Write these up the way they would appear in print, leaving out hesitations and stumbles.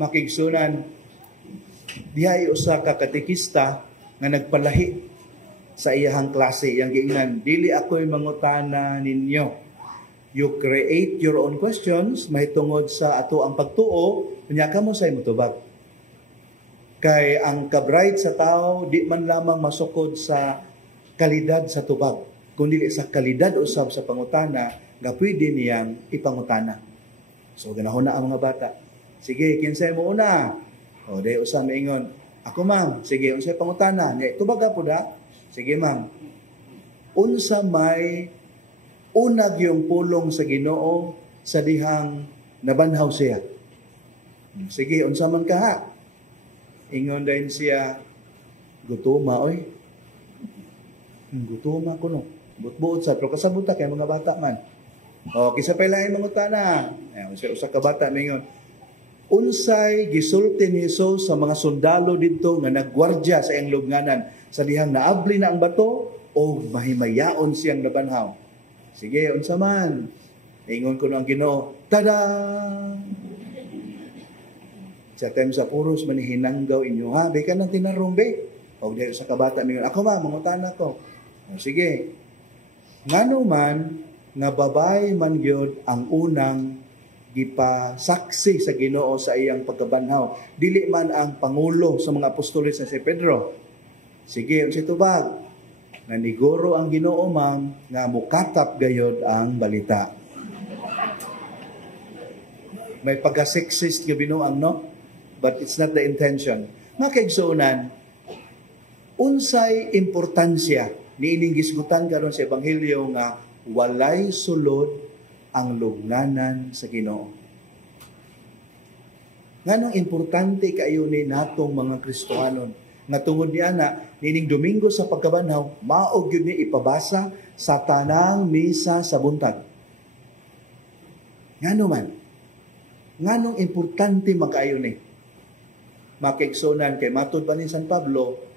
Makigsunan, dihay usa ka katekista nga nagpalahi sa iyahang klase. Yang giingnan, dili ako'y mangutana ninyo. You create your own questions, mahitungod sa ato ang pagtuo, kunya ka mo sa imutubag. Kay ang kabright sa tao, di man lamang masukod sa kalidad sa tubag, kundi sa kalidad usab sa pangutana, nga pwede niyang ipangutana. So, ganahon na ang mga bata. Sige, kinsay mo una? O, day usa maingon, ako ma'am, sige, unsay pangutana? Tubaga po da? Sige ma'am. Unsa may unag yung pulong sa Ginoo sa dihang nabanhaw siya? Sige, unsa man ka ha? Ingon din siya, gutuma, oy. Gutuma ko no. Buot-buot sa, pero kasabuta kay mga bata man. O, kisa pa ilahin mangutana. Usa ka bata, maingon, unsay gisulti ni Jesus sa mga sundalo dito nga naggwardya sa iyang lubnganan sa dihang naabli na ang bato o mahimayaon siyang nabanhaw? Sige, unsa man? Ingon ko no ang Ginoo, tada! Sa time sa puros manihinanggaw inyo, ha? Be ka nang tinarong, be? O dahil sa kabata, mingon, ako ma, mangutana ko. O sige. Ngano man, nga babay man yun ang unang gipasaksi sa Ginoo sa iyang pagkabanhaw. Dili man ang pangulo sa mga apostoles na si Pedro. Sige, unsay tubag? Naniguro ang Ginoo ma'am nga mukatap gayod ang balita. May pagka-sexist nga binuang, no? But it's not the intention. Makaigsuunan, unsay importansya niining gisgutan karon sa ebanghelyo nga walay sulod ang lubnganan sa Ginoo. Nganong importante kayo ni natong mga Kristohanon nga tungod niya na nining Domingo sa pagkabanhaw, maog yun ni ipabasa sa tanang misa sa buntag. Ngano man? Nganong importante makayo ni? Makigsunan kay matud pa ni San Pablo,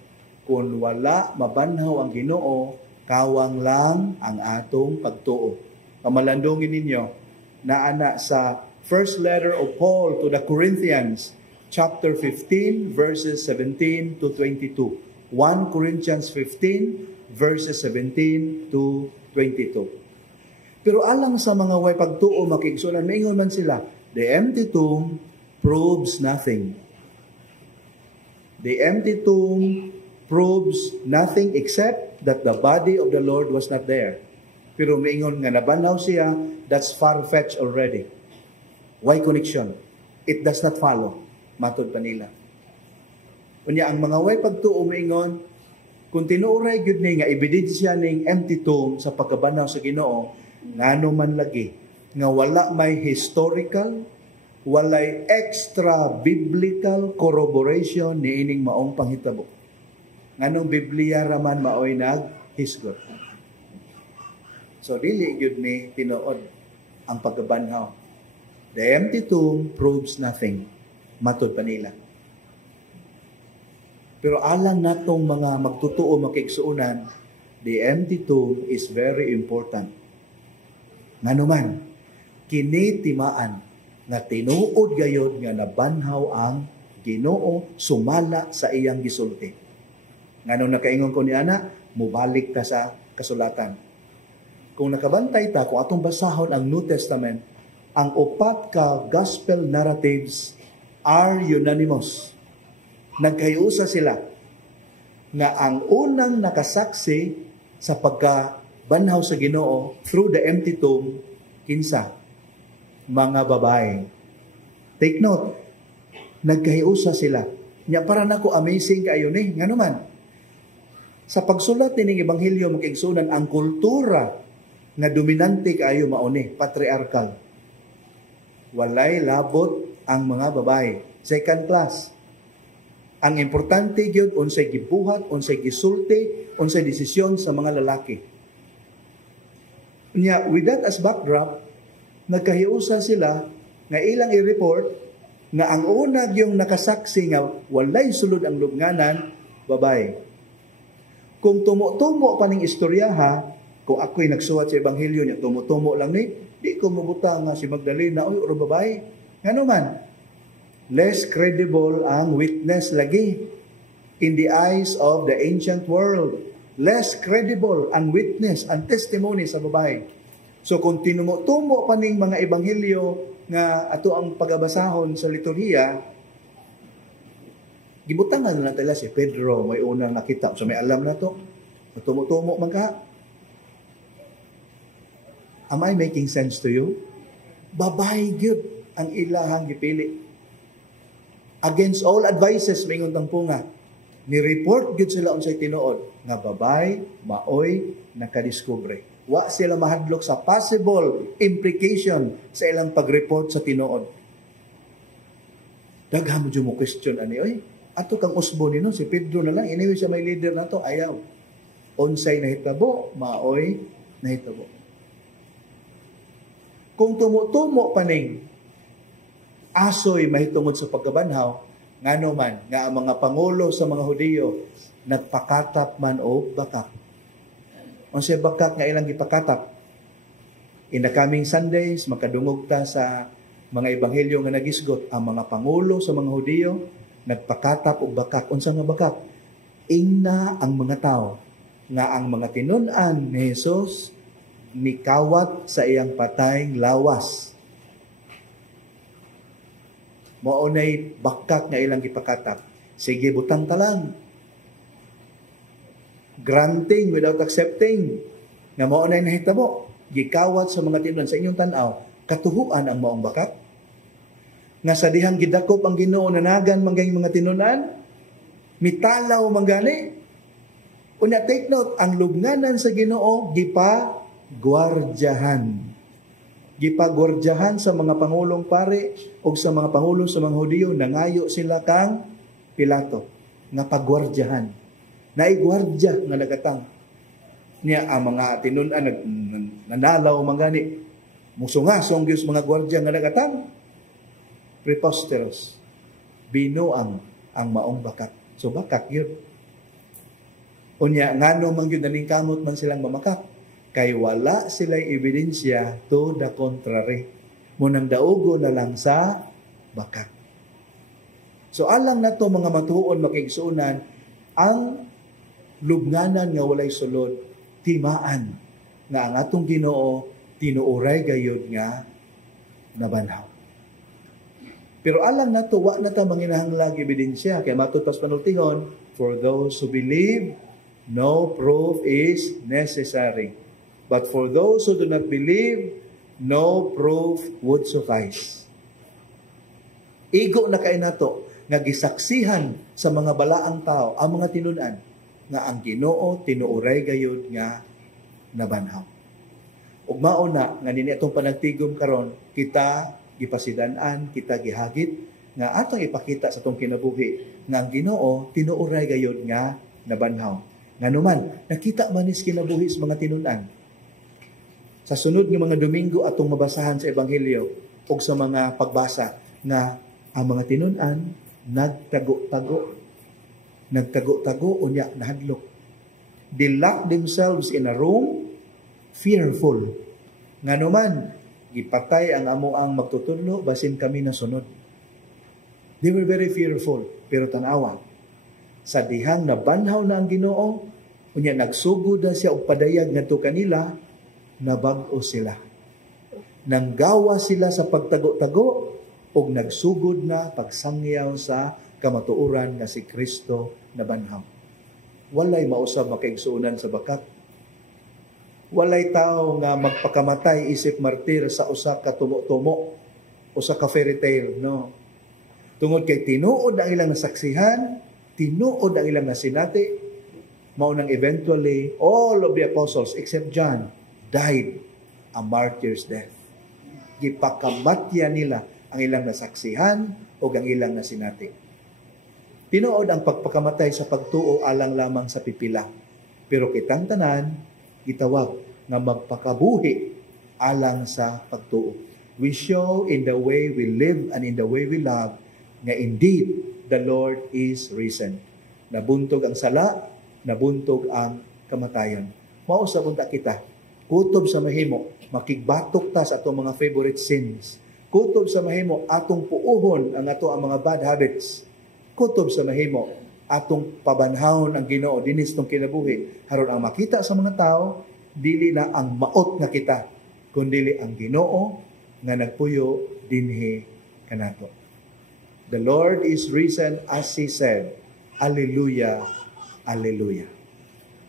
kung wala mabanhaw ang Ginoo, kawang lang ang atong pagtuo. Pamalandungin ninyo na ana sa first letter of Paul to the Corinthians, chapter 15, verses 17 to 22. 1 Corinthians 15, verses 17 to 22. Pero alang sa mga way pagtuo, makigsunan, maingon man sila, the empty tomb proves nothing. The empty tomb proves nothing except that the body of the Lord was not there. Pero maingon nga nabanhaw siya, that's far-fetched already. Why connection? It does not follow. Matod pa nila. Kunya ang mga way pagtuo maingon, kung tinuray gyud ni nga ebidensya ning empty tomb sa pagkabanhaw sa Ginoo, ngano man lagi nga wala may historical, walay extra biblical corroboration niining maong panghitabo. Nganong Biblia raman maoy naghisgot. So, dili yun ni tinuod ang pagkabanhaw. The empty tomb proves nothing. Matod pa nila. Pero alang natong mga magtutuo makigsuunan, the empty tomb is very important. Ngano man, kini timaan nga tinuod gayod nga nabanhaw ang Ginoo sumala sa iyang gisulti. Ngano nakaingon ko ni ana, mubalik ta sa kasulatan. Kung nakabantay ta, kung atong basahon ang New Testament, ang upat ka gospel narratives are unanimous. Nagkayusa sila na ang unang nakasaksi sa pagkabanhaw sa Ginoo through the empty tomb, kinsa? Mga babae. Take note, nagkayusa sila. Nya para nako amazing kayo ni, ngano man. Sa pagsulat ning ebanghelyo makigsunan ang kultura nga dominante kayo mauni, patriarchal. Walay labot ang mga babae. Second class. Ang importante gyud unsay gibuhat, unsay gisulti, unsay desisyon sa mga lalaki. Nya with that as backdrop, nagkahiusa sila nga ilang i-report nga ang una yung nakasaksi nga walay sulod ang lubnganan, babae. Kung tumo-tumo pa ning istorya ha, Kung ako'y nagsuwat sa Ebanghelyo niya, tumutumo lang ni, di ko mabutang nga si Magdalena, uy, uro babae. Nga naman, less credible ang witness lagi in the eyes of the ancient world. Less credible ang witness, ang testimony sa babae. So kung tinumo-tumo pa ning mga Ebanghelyo nga ato ang pagabasahon sa liturhiya, gibutangan na tala si Pedro, may unang nakita. So may alam na to. Tumo-tumo man ka. Am I making sense to you? Babae gyud ang ilahang gipili. Against all advices, mingon tang punga. Ni-report gyud sila unsay tinuod nga babae, maoy, nakadiskubre. Wa sila mahadlok sa possible implication sa ilang pag-report sa tinuod. Daghan mo mo question ani, oy, ato kang usbo nino, si Pedro na lang, anyway siya may leader na to, ayaw. Unsay nahitabo, maoy, nahitabo. Kung tumutumo pa ning asoy mahitungod sa pagkabanhaw, ngano man nga ang mga pangulo sa mga Hudiyo nagpakatap man o bakak. Unsay bakak nga ilang gipakatap? In the coming Sundays, makadungog ta sa mga ebanghelyo nga nagisgot, ang mga pangulo sa mga Hudiyo nagpakatap og bakak. Unsa nga bakak? Ingna ang mga tao nga ang mga tinun-an ni Jesus nikawat sa iyang patayng lawas. Maunay bakak nga ilang gipakatap. Sige, butang ta lang. Granting without accepting. Nga maunay nahitabo. Gikawat sa mga tinun sa inyong tanaw. Katuhuan ang maong bakak. Nga sa dihang gidakop ang Ginoo nanagan manggay mga tinunan. Mitalaw manggani. Unya take note, ang lubnganan sa Ginoo gipagwardyahan. Gipagwardyahan sa mga pangulong pare o sa mga pangulo sa mga Hudiyo, nangayo sila kang Pilato nga pagwardyahan. Naigwardya nga nagatang niya ang mga tinunan nanalaw mangani. Musungasong gyud mga gwardya nga nagatang. Preposterous. Binuang ang maong bakak. So bakak yun. Unya ngano man gyud naning kamot man silang mamakak. Kay wala sila'y ebidensya to the contrary. Munang daugo na lang sa bakak. So alang na to mga matuon makigsunan, ang lubnganan nga walay sulod, timaan nga ang atong Ginoo tinuoray gayud nga nabanhaw. Pero alang na to, wa na ta manginahanglag ebidensya. Kaya matod pas panultihon, for those who believe, no proof is necessary. But for those who do not believe, no proof would suffice. Igo na kay nato nga gisaksihan sa mga balaang tao ang mga tinunan nga ang Ginoo tinuoray gayud nga nabanhaw. Ug mao na nga nini atong panagtigom karon, kita gipasidan-an, kita gihagit nga atong ipakita sa atong kinabuhi nga ang Ginoo tinuoray gayud nga nabanhaw. Nganuman nakita man is kinabuhi sa mga tinunan. Sa sunod ng mga Domingo atong mabasahan sa Ebanghelyo o sa mga pagbasa na ang mga tinunan nagtago-tago. Nagtago-tago unya nahadlok. They locked themselves in a room, fearful. Nganuman, ipatay ang amoang magtutudlo basin kami na sunod. They were very fearful. Pero tanawa, sa dihang nabanhaw na ang Ginoo, unya nagsugod na siya og padayag ngadto kanila, nabag-o sila. Nanggawa sila sa pagtago-tago o nagsugod na pagsangyaw sa kamatuoran nga si Kristo nabanhaw. Walay mausab makaigsuunan sa bakak. Walay tao nga magpakamatay isip martir sa usa ka tumo-tumo o sa ka fairy tale, no? Tungod kay tinuod ang ilang nasaksihan, tinuod ang ilang nasinati, maunang eventually all of the apostles except John died a martyr's death. Gipakamatya nila ang ilang nasaksihan o ang ilang nasinati. Tinuod ang pagpakamatay sa pagtuo alang lamang sa pipila. Pero kitang tanan, gitawag nga magpakabuhi alang sa pagtuo. We show in the way we live and in the way we love nga indeed the Lord is risen. Nabuntog ang sala, nabuntog ang kamatayon. Mao sa bunta kita Kutob sa mahimo, makigbatok ta sa atong mga favorite sins. Kutob sa mahimo, atong puuhon ang ato ang mga bad habits. Kutob sa mahimo, atong pabanhawon ang Ginoo dinis tong kinabuhi. Haron ang makita sa mga tao, dili na ang maot nga kita, kundi ang Ginoo nga nagpuyo dinhi kanato. The Lord is risen as He said. Alleluia, Alleluia.